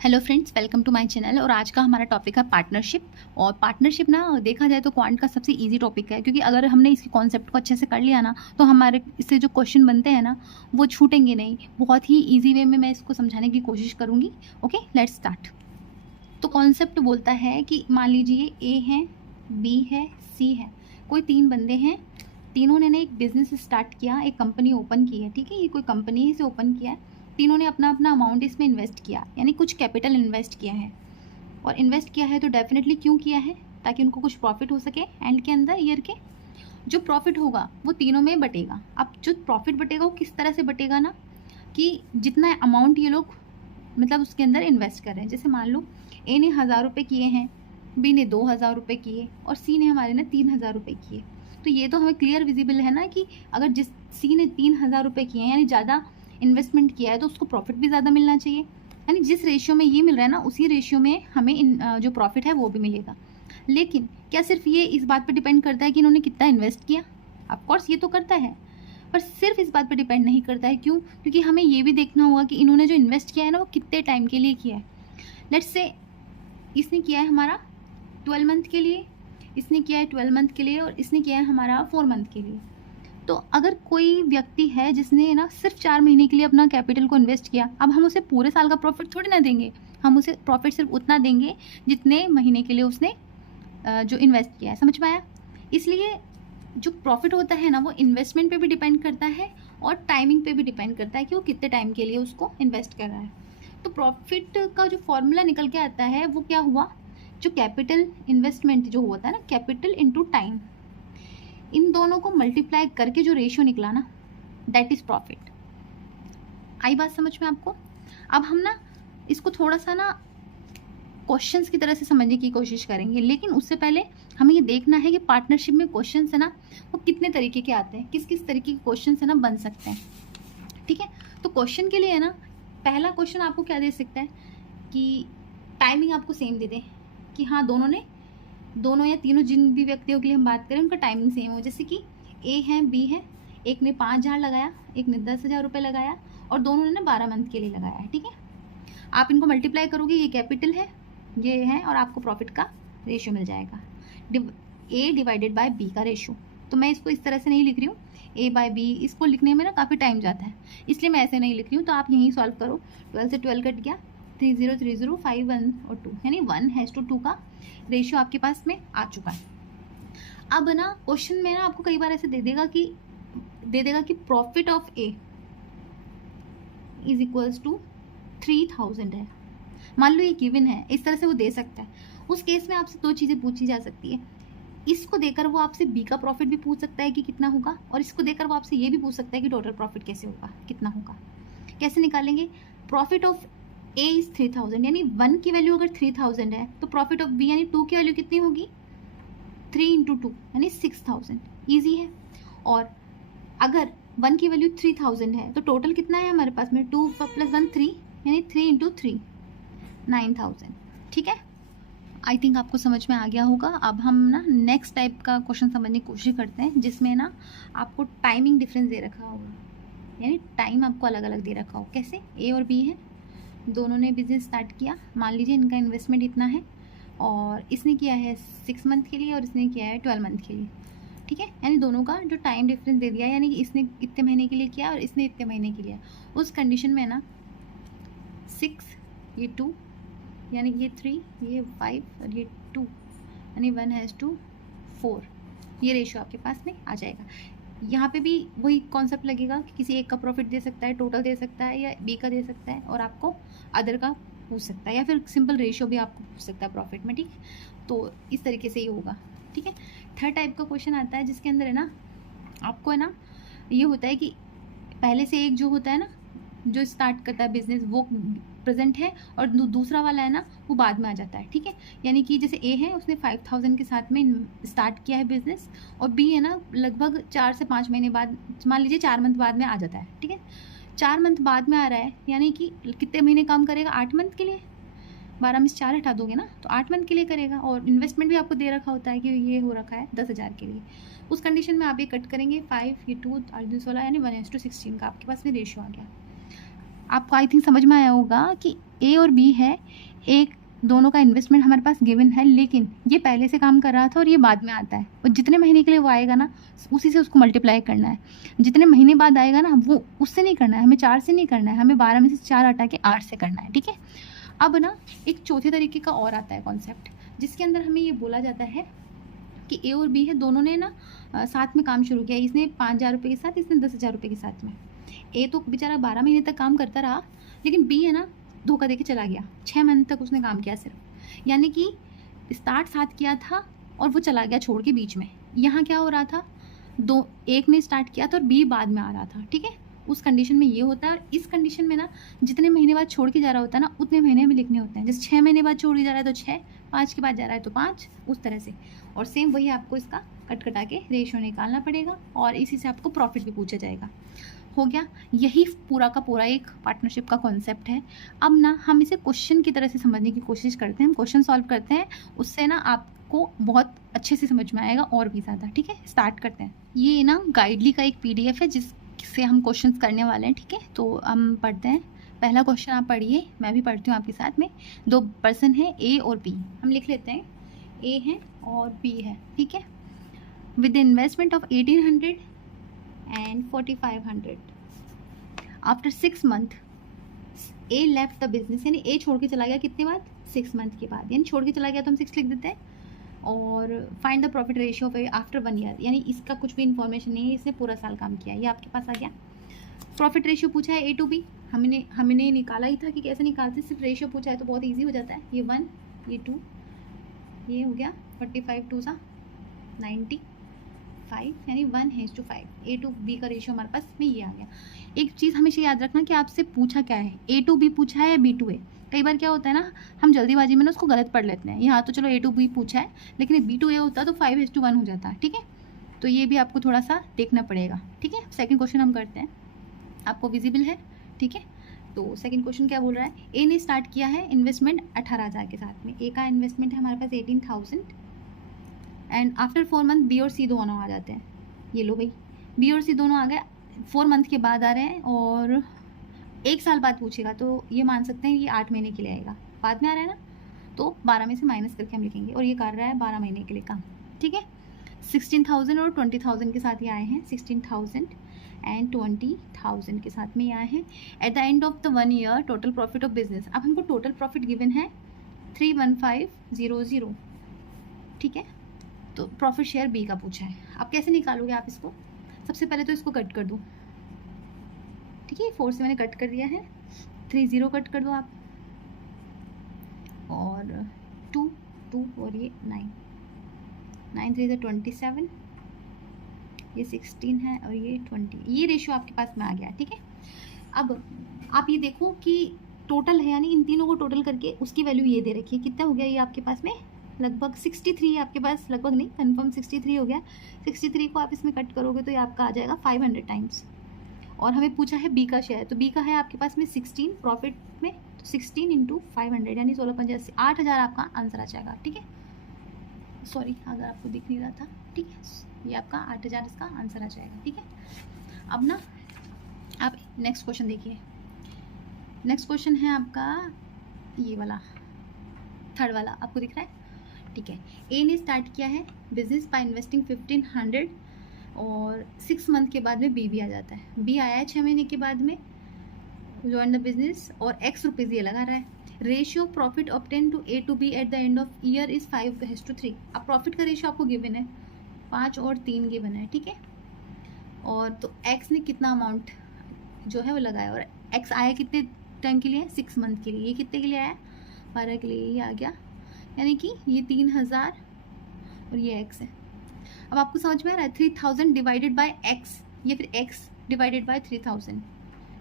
Hello friends, welcome to my channel. और आज का हमारा टॉपिक है पार्टनरशिप। और पार्टनरशिप ना देखा जाए तो क्वांट का सबसे इजी टॉपिक है, क्योंकि अगर हमने इसके कॉन्सेप्ट को अच्छे से कर लिया ना तो हमारे इससे जो क्वेश्चन बनते हैं ना वो छूटेंगे नहीं। बहुत ही इजी वे में मैं इसको समझाने की कोशिश करूँगी। Okay, let's start. तो कॉन्सेप्ट बोलता है कि मान लीजिए ए है, बी है, सी है। कोई तीन बंदे हैं, तीनों ने एक बिजनेस स्टार्ट किया, एक कंपनी ओपन की है। ठीक है, ये कोई कंपनी ही से ओपन किया है। तीनों ने अपना अपना अमाउंट इसमें इन्वेस्ट किया, यानी कुछ कैपिटल इन्वेस्ट किया है। और इन्वेस्ट किया है तो डेफिनेटली क्यों किया है? ताकि उनको कुछ प्रॉफिट हो सके एंड के अंदर, ईयर के। जो प्रॉफिट होगा वो तीनों में बटेगा। अब जो प्रॉफिट बटेगा वो किस तरह से बटेगा ना, कि जितना अमाउंट ये लोग मतलब उसके अंदर इन्वेस्ट कर रहे हैं। जैसे मान लो ए ने 1000 रुपये किए हैं, बी ने 2000 रुपये किए और सी ने हमारे ने 3000 रुपये किए। तो ये तो हमें क्लियर विजिबल है ना कि अगर जिस सी ने 3000 रुपये किए हैं यानी ज़्यादा इन्वेस्टमेंट किया है तो उसको प्रॉफिट भी ज़्यादा मिलना चाहिए। यानी जिस रेशियो में ये मिल रहा है ना उसी रेशियो में हमें जो प्रॉफिट है वो भी मिलेगा। लेकिन क्या सिर्फ ये इस बात पर डिपेंड करता है कि इन्होंने कितना इन्वेस्ट किया? ऑफकोर्स ये तो करता है, पर सिर्फ इस बात पर डिपेंड नहीं करता है। क्यों? क्योंकि हमें ये भी देखना होगा कि इन्होंने जो इन्वेस्ट किया है ना वो कितने टाइम के लिए किया है। लेट्स से इसने किया है हमारा 12 मंथ के लिए, इसने किया है 12 मंथ के लिए और इसने किया है हमारा 4 मंथ के लिए। तो अगर कोई व्यक्ति है जिसने ना सिर्फ 4 महीने के लिए अपना कैपिटल को इन्वेस्ट किया, अब हम उसे पूरे साल का प्रॉफिट थोड़ी ना देंगे। हम उसे प्रॉफिट सिर्फ उतना देंगे जितने महीने के लिए उसने जो इन्वेस्ट किया है। समझ में आया? इसलिए जो प्रॉफिट होता है ना वो इन्वेस्टमेंट पे भी डिपेंड करता है और टाइमिंग पे भी डिपेंड करता है कि वो कितने टाइम के लिए उसको इन्वेस्ट कर रहा है। तो प्रॉफिट का जो फॉर्मूला निकल के आता है वो क्या हुआ? जो कैपिटल इन्वेस्टमेंट जो होता है ना, कैपिटल इनटू टाइम, इन दोनों को मल्टीप्लाई करके जो रेशियो निकला ना, दैट इज प्रॉफिट। आई बात समझ में आपको? अब हम ना इसको थोड़ा सा ना क्वेश्चंस की तरह से समझने की कोशिश करेंगे, लेकिन उससे पहले हमें ये देखना है कि पार्टनरशिप में क्वेश्चंस है ना वो कितने तरीके के आते हैं, किस किस तरीके के क्वेश्चंस है ना बन सकते हैं। ठीक है, तो क्वेश्चन के लिए है ना पहला क्वेश्चन आपको क्या दे सकता है कि टाइमिंग आपको सेम दे दे कि हाँ दोनों या तीनों जिन भी व्यक्तियों के लिए हम बात करें उनका टाइमिंग सेम हो। जैसे कि ए है, बी है, एक ने 5000 लगाया, एक ने 10,000 रुपये लगाया और दोनों ने 12 मंथ के लिए लगाया है। ठीक है, आप इनको मल्टीप्लाई करोगे, ये कैपिटल है, ये है, और आपको प्रॉफिट का रेशियो मिल जाएगा, ए डिवाइडेड बाय बी का रेशियो। तो मैं इसको इस तरह से नहीं लिख रही हूँ ए बाय बी, इसको लिखने में ना काफ़ी टाइम जाता है, इसलिए मैं ऐसे नहीं लिख रही हूँ। तो आप यहीं सॉल्व करो। 12 से 12 कट गया, 30 30 5 1 और 2, यानी 1:2 का रेशियो आपके पास में आ चुका है। अब ना क्वेश्चन में ना आपको कई बार ऐसे दे देगा कि profit of A is equals to 3000 है। मान लो ये गिवन है, इस तरह से वो दे सकता है। उस केस में आपसे दो चीज़ें पूछी जा सकती है। इसको देकर वो आपसे बी का प्रॉफिट भी पूछ सकता है कि कितना होगा, और इसको देकर वो आपसे ये भी पूछ सकता है कि टोटल प्रॉफिट कैसे होगा, कितना होगा। कैसे निकालेंगे? प्रॉफिट ऑफ ए इज 3000, यानी 1 की वैल्यू अगर 3000 है तो प्रॉफिट ऑफ बी यानी 2 की वैल्यू कितनी होगी? 3 × 2 यानी 6000। ईजी है। और अगर 1 की वैल्यू 3000 है तो टोटल कितना है हमारे पास में? 2 + 1 3, यानी 3 × 3 9000। ठीक है, आई थिंक आपको समझ में आ गया होगा। अब हम ना नेक्स्ट टाइप का क्वेश्चन समझने की कोशिश करते हैं, जिसमें ना आपको टाइमिंग डिफरेंस दे रखा होगा, यानी टाइम आपको अलग अलग दे रखा हो। कैसे? ए और बी है, दोनों ने बिजनेस स्टार्ट किया। मान लीजिए इनका इन्वेस्टमेंट इतना है और इसने किया है 6 मंथ के लिए और इसने किया है 12 मंथ के लिए। ठीक है, यानी दोनों का जो टाइम डिफरेंस दे दिया, यानी इसने इतने महीने के लिए किया और इसने इतने महीने के लिए। उस कंडीशन में ना 6 ये 2, यानी ये 3 ये 5 और ये 2, यानी 1:4, ये रेशियो आपके पास में आ जाएगा। यहाँ पे भी वही कॉन्सेप्ट लगेगा कि किसी एक का प्रॉफिट दे सकता है, टोटल दे सकता है, या बी का दे सकता है और आपको अदर का पूछ सकता है, या फिर सिंपल रेशियो भी आपको पूछ सकता है प्रॉफिट में। ठीक, तो इस तरीके से ही होगा। ठीक है, थर्ड टाइप का क्वेश्चन आता है जिसके अंदर है ना आपको है ना ये होता है कि पहले से एक जो होता है ना जो स्टार्ट करता है बिजनेस वो प्रेजेंट है और दूसरा वाला है ना वो बाद में आ जाता है। ठीक है, यानी कि जैसे ए है उसने 5000 के साथ में स्टार्ट किया है बिजनेस, और बी है ना लगभग 4 से 5 महीने बाद, मान लीजिए 4 मंथ बाद में आ जाता है। ठीक है, 4 मंथ बाद में आ रहा है, यानी कि कितने महीने काम करेगा? 8 मंथ के लिए। 12 में से 4 हटा दोगे ना तो 8 मंथ के लिए करेगा, और इन्वेस्टमेंट भी आपको दे रखा होता है कि ये हो रखा है 10,000 के लिए। उस कंडीशन में आप ये कट करेंगे 5 ये 2 8 16, यानी 1:16 का आपके पास में रेशियो आ गया। आपको आई थिंक समझ में आया होगा कि ए और बी है, एक दोनों का इन्वेस्टमेंट हमारे पास गिवन है, लेकिन ये पहले से काम कर रहा था और ये बाद में आता है, और जितने महीने के लिए वो आएगा ना उसी से उसको मल्टीप्लाई करना है। जितने महीने बाद आएगा ना वो उससे नहीं करना है, हमें 4 से नहीं करना है, हमें 12 में से 4 हटा के 8 से करना है, ठीक है। अब ना एक चौथे तरीके का और आता है कॉन्सेप्ट, जिसके अंदर हमें ये बोला जाता है कि ए और बी है, दोनों ने ना साथ में काम शुरू किया। इसने 5,000 रुपये के साथ, इसने 10,000 रुपये के साथ में। ए तो बेचारा 12 महीने तक काम करता रहा, लेकिन बी है ना धोखा देके चला गया। 6 महीने तक उसने काम किया सिर्फ, यानी कि स्टार्ट साथ किया था और वो चला गया छोड़ के बीच में। यहाँ क्या हो रहा था, एक ने स्टार्ट किया था और बी बाद में आ रहा था, ठीक है। उस कंडीशन में ये होता है, और इस कंडीशन में ना जितने महीने बाद छोड़ के जा रहा होता है ना उतने महीने हमें लिखने होते हैं। जैसे 6 महीने बाद छोड़ के जा रहा है तो 6, 5 के बाद जा रहा है तो 5, उस तरह से। और सेम वही आपको इसका कटा के रेशियो निकालना पड़ेगा, और इसी से आपको प्रॉफिट भी पूछा जाएगा। हो गया, यही पूरा का पूरा एक पार्टनरशिप का कॉन्सेप्ट है। अब ना हम इसे क्वेश्चन की तरह से समझने की कोशिश करते हैं, हम क्वेश्चन सॉल्व करते हैं, उससे ना आपको बहुत अच्छे से समझ में आएगा और भी ज़्यादा, ठीक है। स्टार्ट करते हैं। ये ना गाइडली का एक PDF है जिससे हम क्वेश्चंस करने वाले हैं, ठीक है। तो हम पढ़ते हैं। पहला क्वेश्चन आप पढ़िए, मैं भी पढ़ती हूँ आपके साथ में। 2 पर्सन है ए और बी, हम लिख लेते हैं ए है और बी है, ठीक है। With investment of 1800 and 4500 after 6 month A left the business, यानी ए छोड़ के चला गया कितने बाद, 6 मंथ के बाद, यानी छोड़ के चला गया तो हम 6 लिख देते हैं। और find the profit ratio of A after 1 year, यानी इसका कुछ भी इन्फॉर्मेशन नहीं है, इसने पूरा साल काम किया, ये आपके पास आ गया। प्रॉफिट रेशियो पूछा है ए टू बी, हमने निकाला ही था कि कैसे निकालते, सिर्फ रेशियो पूछा है तो बहुत ईजी हो जाता है। ये 1, ये 2, ये हो गया 45 2 सा 95, यानी 1:5। ए टू बी का रेशियो हमारे पास में ये आ गया। एक चीज़ हमेशा याद रखना कि आपसे पूछा क्या है, ए टू बी पूछा है या बी टू ए। कई बार क्या होता है ना, हम जल्दीबाजी में ना उसको गलत पढ़ लेते हैं। यहाँ तो चलो ए टू बी पूछा है, लेकिन बी टू ए होता तो 5:1 हो जाता, ठीक है। तो ये भी आपको थोड़ा सा देखना पड़ेगा, ठीक है। सेकेंड क्वेश्चन हम करते हैं, आपको विजिबल है, ठीक है। तो सेकंड क्वेश्चन क्या बोल रहा है, ए ने स्टार्ट किया है इन्वेस्टमेंट 18,000 के साथ में। ए का इन्वेस्टमेंट है हमारे पास 18,000, एंड आफ्टर 4 मंथ बी और सी दोनों आ जाते हैं। ये लो भाई, बी और सी दोनों आ गए, 4 मंथ के बाद आ रहे हैं, और 1 साल बाद पूछेगा तो ये मान सकते हैं ये 8 महीने के लिए आएगा। बाद में आ रहा है ना, तो 12 में से माइनस करके हम लिखेंगे, और ये कर रहा है 12 महीने के लिए काम, ठीक है। 16,000 और 20,000 के साथ ये आए हैं, 16,000 एंड 20,000 के साथ में ये आए हैं। Eight the end of the 1 year total profit of business, अब हमको टोटल प्रॉफिट गिवन है 31500, ठीक है। तो प्रॉफिट शेयर बी का पूछा है। अब कैसे निकालोगे आप इसको, सबसे पहले तो इसको कट कर दो, ठीक है। 4 से मैंने कट कर दिया है, 30 कट कर दो आप, और 2 और ये 9 3 27, ये 16 है और ये 20, ये रेशियो आपके पास में आ गया, ठीक है। अब आप ये देखो कि टोटल है, यानी इन तीनों को टोटल करके उसकी वैल्यू ये दे रखी है, कितना हो गया ये आपके पास में, लगभग 63 आपके पास, लगभग नहीं कंफर्म 63 हो गया। 63 को आप इसमें कट करोगे तो ये आपका आ जाएगा 500 टाइम्स। और हमें पूछा है बी का शेयर, तो बी का है आपके पास में 16 प्रॉफिट में, तो 16 × 500 यानी 16,85, 8,000 आपका आंसर आ जाएगा, ठीक है। सॉरी अगर आपको दिख नहीं रहा था, ठीक है, ये आपका 8,000 इसका आंसर आ जाएगा, ठीक है। अब ना आप नेक्स्ट क्वेश्चन देखिए। नेक्स्ट क्वेश्चन है आपका ये वाला, थर्ड वाला, आपको दिख रहा है, ठीक है। ए ने स्टार्ट किया है बिजनेस बाय इन्वेस्टिंग 1500, और 6 मंथ के बाद में बी भी आ जाता है। बी आया है 6 महीने के बाद में, ज्वाइन द बिजनेस, और X रुपीज़ ये लगा रहा है। Ratio profit obtain to A to B at the end of year is 5:3। अब प्रॉफिट का रेशियो आपको गिवन है 5 और 3 गिवन है, ठीक है। और तो X ने कितना अमाउंट जो है वो लगाया, और X आया कितने टाइम के लिए, 6 मंथ के लिए। ये कितने के लिए आया, 12 के लिए, ये आ गया, यानी कि ये 3,000 और ये X है। अब आपको समझ में आ रहा है, 3,000 डिवाइडेड बाय X, या फिर X डिवाइडेड बाय 3,000।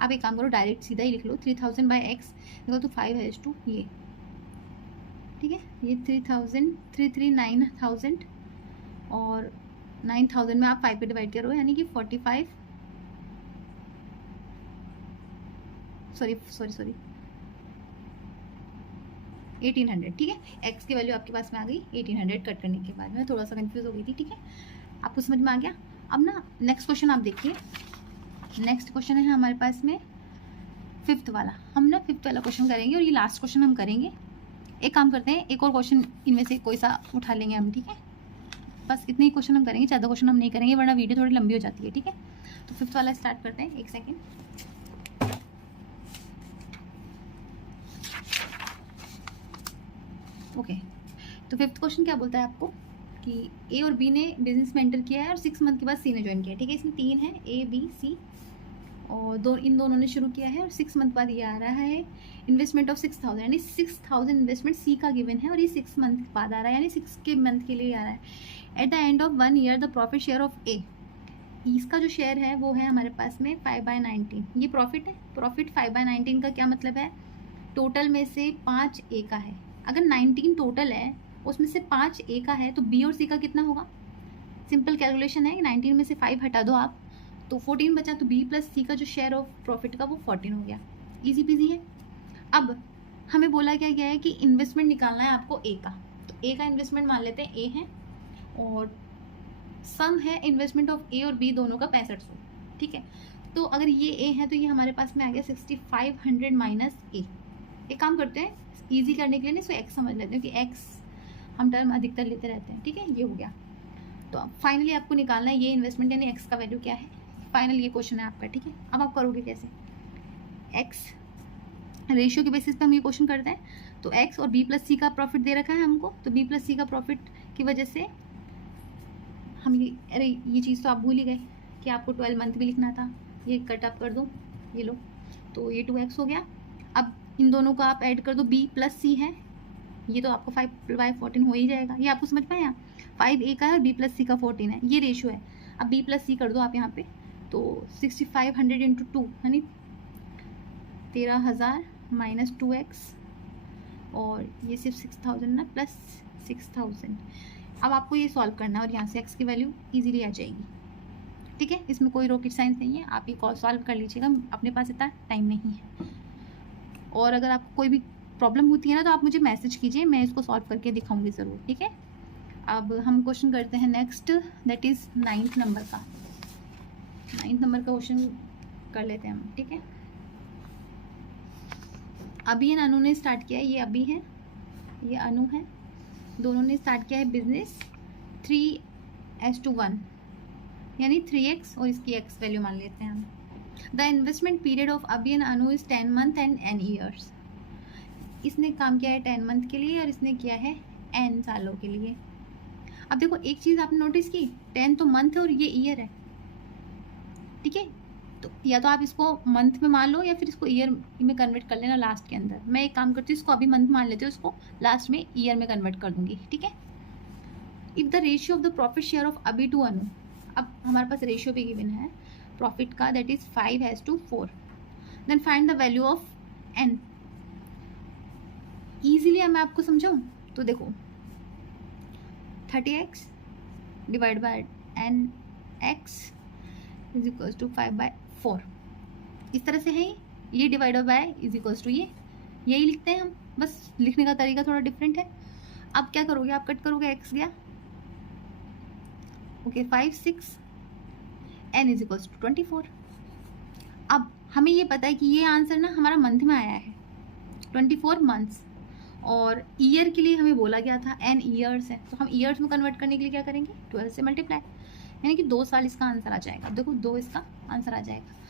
आप एक काम करो, डायरेक्ट सीधा ही लिख लो, 3,000 बाय X देखो तो 5:2, ये ठीक है। ये 3,000 339,000, और 9,000 में आप 5 पे डिवाइड करो, यानी कि 45, सॉरी 1800, ठीक है। X की वैल्यू आपके पास में आ गई 1800 कट करने के बाद। मैं थोड़ा सा कंफ्यूज हो गई थी, ठीक है, आपको समझ में आ गया। अब ना नेक्स्ट क्वेश्चन आप देखिए। नेक्स्ट क्वेश्चन है हमारे पास में फिफ्थ वाला, हम ना फिफ्थ वाला क्वेश्चन करेंगे और ये लास्ट क्वेश्चन हम करेंगे। एक काम करते हैं, एक और क्वेश्चन इनमें से कोई सा उठा लेंगे हम, ठीक है। बस इतने ही क्वेश्चन हम करेंगे, ज़्यादा क्वेश्चन हम नहीं करेंगे वरना वीडियो थोड़ी लंबी हो जाती है, ठीक है। तो फिफ्थ वाला स्टार्ट करते हैं, एक सेकेंड। ओके, तो फिफ्थ क्वेश्चन क्या बोलता है आपको कि ए और बी ने बिजनेस में एंटर किया है और 6 मंथ के बाद सी ने ज्वाइन किया है, ठीक है। इसमें 3 है, ए बी सी, और इन दोनों ने शुरू किया है और 6 मंथ बाद ये आ रहा है इन्वेस्टमेंट ऑफ 6000, यानी 6000 इन्वेस्टमेंट सी का गिवन है और ये 6 मंथ बाद आ रहा है, यानी 6 के मंथ के लिए आ रहा है। At the end of 1 year the profit share of a, इसका जो शेयर है वो है हमारे पास में 5/19, ये प्रॉफिट है। प्रॉफिट 5/19 का क्या मतलब है, टोटल में से 5 ए का है। अगर 19 टोटल है उसमें से 5 ए का है तो बी और सी का कितना होगा, सिंपल कैलकुलेशन है, 19 में से 5 हटा दो आप तो 14 बचा, तो बी प्लस सी का जो शेयर ऑफ प्रॉफिट का वो 14 हो गया। इजी पीजी है। अब हमें बोला क्या गया है कि इन्वेस्टमेंट निकालना है आपको ए का, तो ए का इन्वेस्टमेंट मान लेते हैं ए है और सम है इन्वेस्टमेंट ऑफ ए और बी दोनों का 6500, ठीक है। तो अगर ये ए है तो ये हमारे पास में आ गया 6500 माइनस ए। एक काम करते हैं, ईजी करने के लिए ना इसको एक्स समझ लेते हैं कि एक्स हम टर्म अधिकतर लेते रहते हैं, ठीक है। ये हो गया। तो अब फाइनली आपको निकालना है ये इन्वेस्टमेंट यानी एक्स का वैल्यू क्या है। फाइनल ये क्वेश्चन है आपका, ठीक है। अब आप करोगे कैसे, एक्स रेशियो के बेसिस पे हम ये क्वेश्चन करते हैं। तो एक्स और बी प्लस सी का प्रॉफिट दे रखा है हमको, तो बी प्लस सी का प्रॉफिट की वजह से हम ये, अरे ये चीज़ तो आप भूल ही गए कि आपको 12 मंथ भी लिखना था, ये कट अप कर दो, ये लो, तो ये 2x हो गया। अब इन दोनों का आप ऐड कर दो, b प्लस सी है, ये तो आपको 5/14 हो ही जाएगा। ये आपको समझ पाए, 5 ए का है और b प्लस सी का 14 है, ये रेशियो है। अब b प्लस सी कर दो आप यहाँ पे, तो 6500 इंटू 2 यानी 13000 माइनस 2x, और ये सिर्फ 6000 ना, प्लस 6000। अब आपको ये सॉल्व करना है और यहाँ से x की वैल्यू इजीली आ जाएगी, ठीक है। इसमें कोई रॉकेट साइंस नहीं है, आप ये सॉल्व कर लीजिएगा, अपने पास इतना टाइम नहीं है। और अगर आपको कोई भी प्रॉब्लम होती है ना तो आप मुझे मैसेज कीजिए, मैं इसको सॉल्व करके दिखाऊंगी ज़रूर, ठीक है। अब हम क्वेश्चन करते हैं next, that is 9th number का। 9th नंबर का क्वेश्चन कर लेते हैं हम, ठीक है। अभी इन अनु ने स्टार्ट किया है, ये अभी है, ये अनु है, दोनों ने स्टार्ट किया है बिजनेस 3:1 यानी 3x, और इसकी x वैल्यू मान लेते हैं हम। द इन्वेस्टमेंट पीरियड ऑफ अभी and Anu is 10 month and n years. इसने काम किया है 10 मंथ के लिए और इसने किया है n सालों के लिए। अब देखो एक चीज़ आपने नोटिस की, 10 तो मंथ है और ये ईयर है, ठीक है। तो या तो आप इसको मंथ में मान लो या फिर इसको ईयर में कन्वर्ट कर लेना लास्ट के अंदर। मैं एक काम करती हूँ, इसको अभी मंथ मान लेती हूँ, इसको लास्ट में ईयर में कन्वर्ट कर दूंगी, ठीक है। If the ratio of the profit share of Abhi to Anu, अब हमारे पास रेशियो भी गिवन है प्रॉफिट का, that is 5:4, then find the value of n। Easily मैं आपको समझाऊँ तो देखो 30x divide by nx is equals to 5/4, इस तरह से है ये divide by is equals to ये, यही लिखते हैं हम, बस लिखने का तरीका थोड़ा डिफरेंट है। अब क्या करोगे, आप कट करोगे, x गया, okay 5 6, n is equals to 24। अब हमें ये पता है कि ये आंसर ना हमारा मंथ में आया है 24 मंथ्स, और ईयर के लिए हमें बोला गया था n ईयर्स है, तो हम ईयर्स में कन्वर्ट करने के लिए क्या करेंगे, 12 से मल्टीप्लाई, यानी कि 2 साल इसका आंसर आ जाएगा। देखो 2 इसका आंसर आ जाएगा।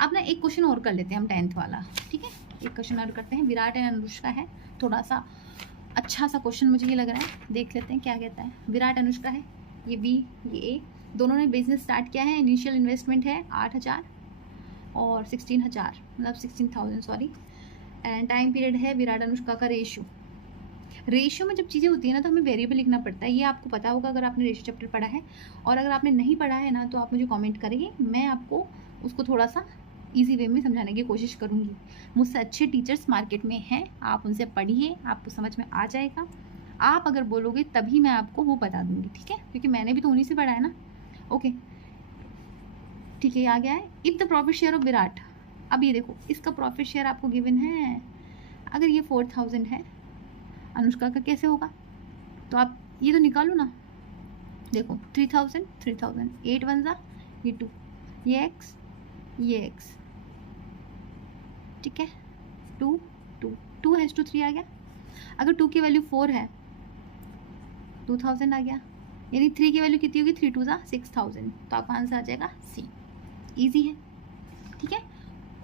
अब ना एक क्वेश्चन और कर लेते हैं हम 10th वाला, ठीक है। एक क्वेश्चन और करते हैं, विराट एंड अनुष्का है, थोड़ा सा अच्छा सा क्वेश्चन मुझे ये लग रहा है, देख लेते हैं क्या कहता है। विराट अनुष्का है, ये बी ये ए, दोनों ने बिजनेस स्टार्ट किया है। इनिशियल इन्वेस्टमेंट है 8000 और 16000, मतलब 16000 सॉरी, एंड टाइम पीरियड है विराट अनुष्का का रेशियो में जब चीज़ें होती है ना तो हमें वेरिएबल लिखना पड़ता है, ये आपको पता होगा अगर आपने रेशियो चैप्टर पढ़ा है, और अगर आपने नहीं पढ़ा है ना तो आप मुझे कमेंट करिए, मैं आपको उसको थोड़ा सा इजी वे में समझाने की कोशिश करूँगी। मुझसे अच्छे टीचर्स मार्केट में हैं, आप उनसे पढ़िए, आपको समझ में आ जाएगा। आप अगर बोलोगे तभी मैं आपको वो बता दूँगी, ठीक है, क्योंकि मैंने भी तो उन्हीं से पढ़ा है ना। ओके ठीक है, आ गया है। If the profit share of Virat, अब ये देखो इसका प्रॉफिट शेयर आपको गिवन है, अगर ये 4000 है, अनुष्का का कैसे होगा, तो आप ये तो निकालो ना, देखो 3000 8 1 जा, ये 2, ये x, ठीक है, 2 2 2 हैज़ टू 3 आ गया। अगर 2 की वैल्यू 4 है 2000 आ गया, यानी 3 की वैल्यू कितनी होगी, 3 2 ज़ा 6000, तो आपका आंसर आ जाएगा सी। ईजी है, ठीक है।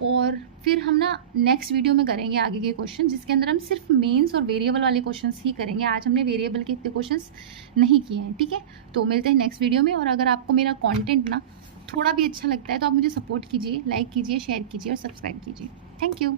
और फिर हम ना नेक्स्ट वीडियो में करेंगे आगे के क्वेश्चन, जिसके अंदर हम सिर्फ मेंस और वेरिएबल वाले क्वेश्चंस ही करेंगे। आज हमने वेरिएबल के इतने क्वेश्चंस नहीं किए हैं, ठीक है। तो मिलते हैं नेक्स्ट वीडियो में। और अगर आपको मेरा कंटेंट ना थोड़ा भी अच्छा लगता है तो आप मुझे सपोर्ट कीजिए, लाइक कीजिए, शेयर कीजिए और सब्सक्राइब कीजिए। Thank you.